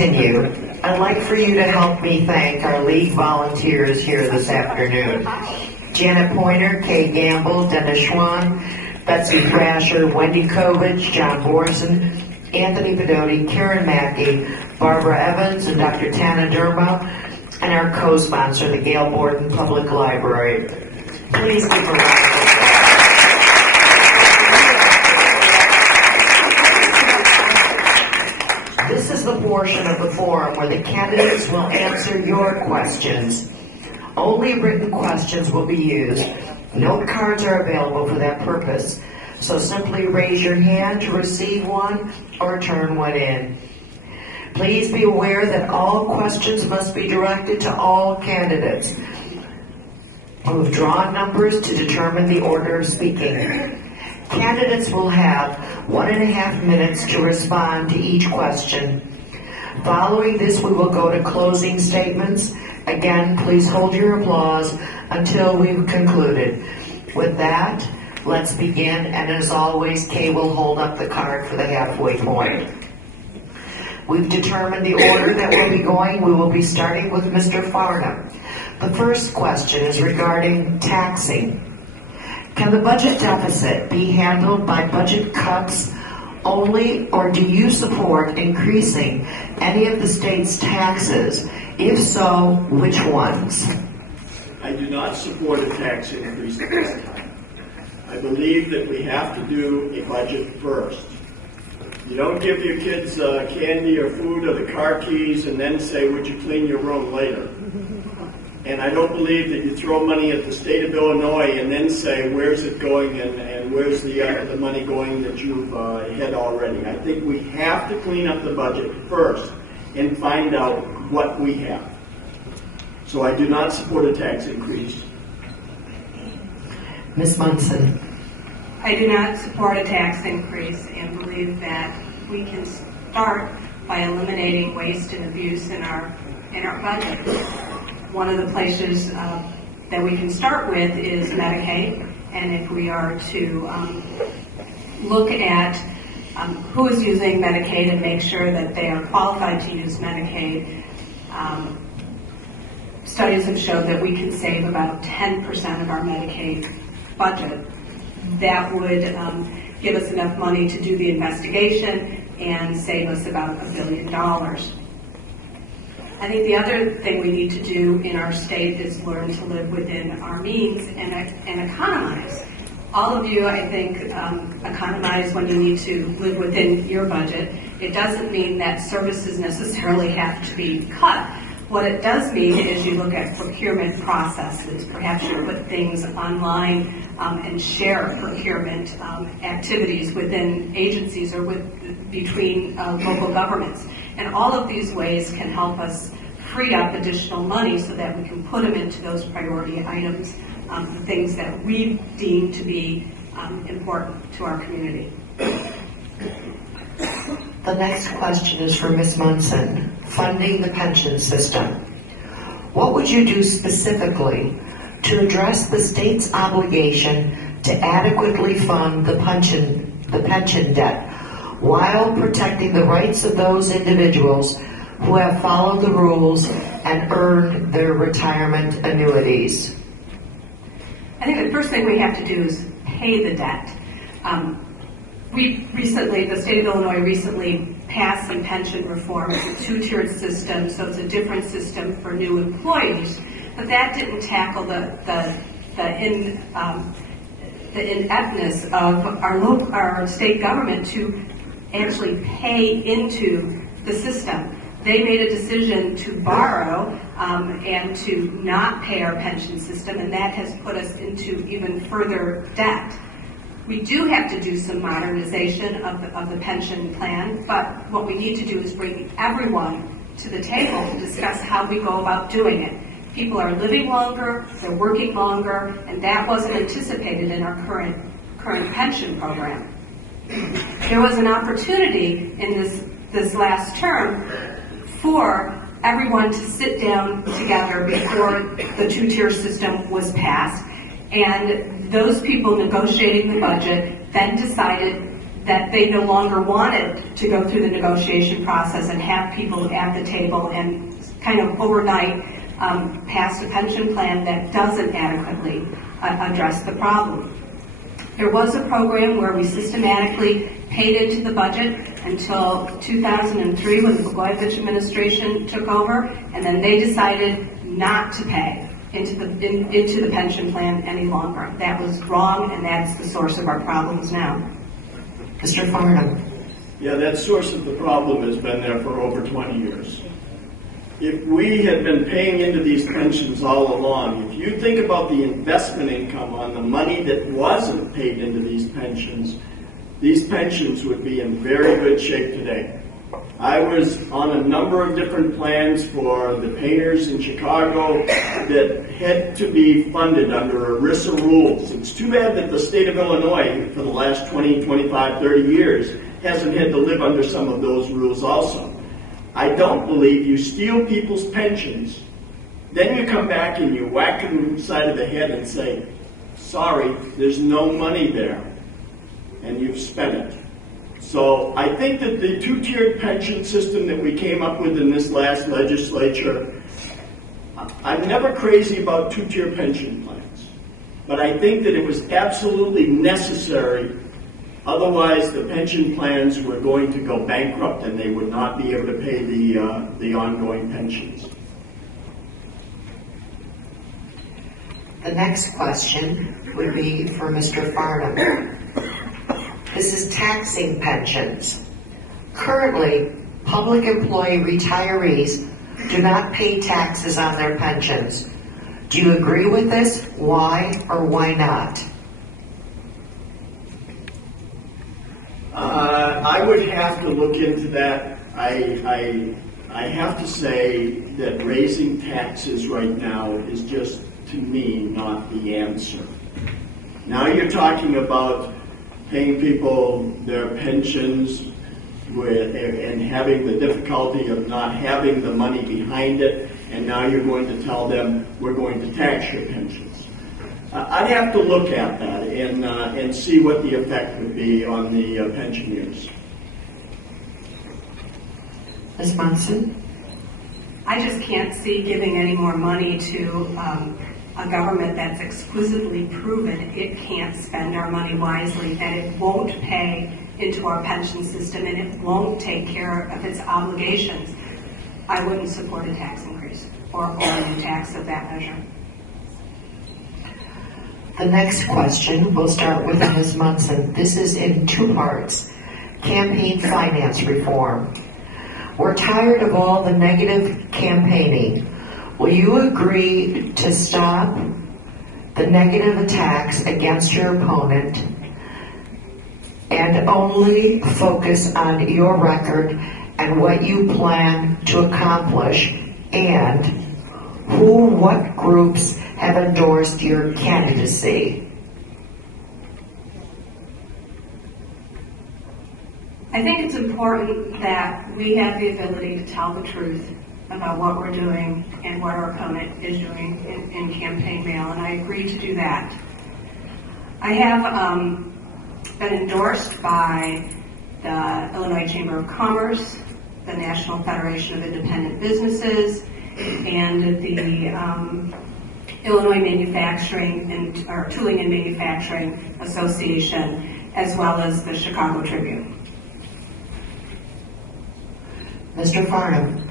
Continue. I'd like for you to help me thank our league volunteers here this afternoon. Janet Pointer, Kay Gamble, Dennis Schwann, Betsy Thrasher, Wendy Kovich, John Borson, Anthony Pedoti, Karen Mackey, Barbara Evans, and Dr. Tana Derma, and our co-sponsor, the Gail Borden Public Library. Please give a round of applause. This is the portion of the forum where the candidates will answer your questions. Only written questions will be used. Note cards are available for that purpose, so simply raise your hand to receive one or turn one in. Please be aware that all questions must be directed to all candidates who have drawn numbers to determine the order of speaking. Candidates will have 1.5 minutes to respond to each question. Following this, we will go to closing statements. Again, please hold your applause until we've concluded. With that, let's begin, and as always, Kay will hold up the card for the halfway point. We've determined the order that we'll be going. We will be starting with Mr. Farnham. The first question is regarding taxing. Can the budget deficit be handled by budget cuts only, or do you support increasing any of the state's taxes? If so, which ones? I do not support a tax increase at this time. I believe that we have to do a budget first. You don't give your kids candy or food or the car keys and then say, would you clean your room later? And I don't believe that you throw money at the state of Illinois and then say, where's it going and where's the money going that you've had already. I think we have to clean up the budget first and find out what we have. So I do not support a tax increase. Ms. Munson. I do not support a tax increase and believe that we can start by eliminating waste and abuse in our budget. One of the places that we can start with is Medicaid, and if we are to look at who is using Medicaid and make sure that they are qualified to use Medicaid, studies have showed that we can save about 10% of our Medicaid budget. That would give us enough money to do the investigation and save us about $1 billion. I think the other thing we need to do in our state is learn to live within our means and economize. All of you, I think, economize when you need to live within your budget. It doesn't mean that services necessarily have to be cut. What it does mean is you look at procurement processes. Perhaps you put things online and share procurement activities within agencies or between local governments. And all of these ways can help us free up additional money so that we can put them into those priority items, the things that we deem to be important to our community. The next question is for Ms. Munson. Funding the pension system. What would you do specifically to address the state's obligation to adequately fund the pension debt while protecting the rights of those individuals who have followed the rules and earned their retirement annuities? I think the first thing we have to do is pay the debt. The state of Illinois recently passed some pension reform. It's a two-tiered system, so it's a different system for new employees. But that didn't tackle the ineptness of our state government to actually pay into the system. They made a decision to borrow and to not pay our pension system, and that has put us into even further debt. We do have to do some modernization of the pension plan, but what we need to do is bring everyone to the table to discuss how we go about doing it. People are living longer, they're working longer, and that wasn't anticipated in our current pension program. There was an opportunity in this last term for everyone to sit down together before the two-tier system was passed, and those people negotiating the budget then decided that they no longer wanted to go through the negotiation process and have people at the table and kind of overnight pass a pension plan that doesn't adequately address the problem. There was a program where we systematically paid into the budget until 2003 when the Blagojevich administration took over, and then they decided not to pay into the pension plan any longer. That was wrong, and that's the source of our problems now. Mr. Farnham. Yeah, that source of the problem has been there for over 20 years. If we had been paying into these pensions all along, if you think about the investment income on the money that wasn't paid into these pensions would be in very good shape today. I was on a number of different plans for the painters in Chicago that had to be funded under ERISA rules. It's too bad that the state of Illinois, for the last 20, 25, 30 years, hasn't had to live under some of those rules also. I don't believe you steal people's pensions, then you come back and you whack them side of the head and say, sorry, there's no money there, and you've spent it. So I think that the two-tiered pension system that we came up with in this last legislature, I'm never crazy about two-tier pension plans, but I think that it was absolutely necessary. Otherwise, the pension plans were going to go bankrupt and they would not be able to pay the ongoing pensions. The next question would be for Mr. Farnham. This is taxing pensions. Currently, public employee retirees do not pay taxes on their pensions. Do you agree with this? Why or why not? I would have to look into that. I have to say that raising taxes right now is just, to me, not the answer. Now you're talking about paying people their pensions and having the difficulty of not having the money behind it, and now you're going to tell them, we're going to tax your pensions. I'd have to look at that and see what the effect would be on the pensioners. Ms. Munson? I just can't see giving any more money to a government that's exclusively proven it can't spend our money wisely, that it won't pay into our pension system, and it won't take care of its obligations. I wouldn't support a tax increase or a new tax of that measure. The next question, we'll start with Ms. Munson. This is in two parts. Campaign finance reform. We're tired of all the negative campaigning. Will you agree to stop the negative attacks against your opponent and only focus on your record and what you plan to accomplish, and what groups have endorsed your candidacy? I think it's important that we have the ability to tell the truth about what we're doing and what our opponent is doing in campaign mail, and I agree to do that. I have been endorsed by the Illinois Chamber of Commerce, the National Federation of Independent Businesses, and the Illinois Manufacturing or Tooling and Manufacturing Association, as well as the Chicago Tribune. Mr. Farnham.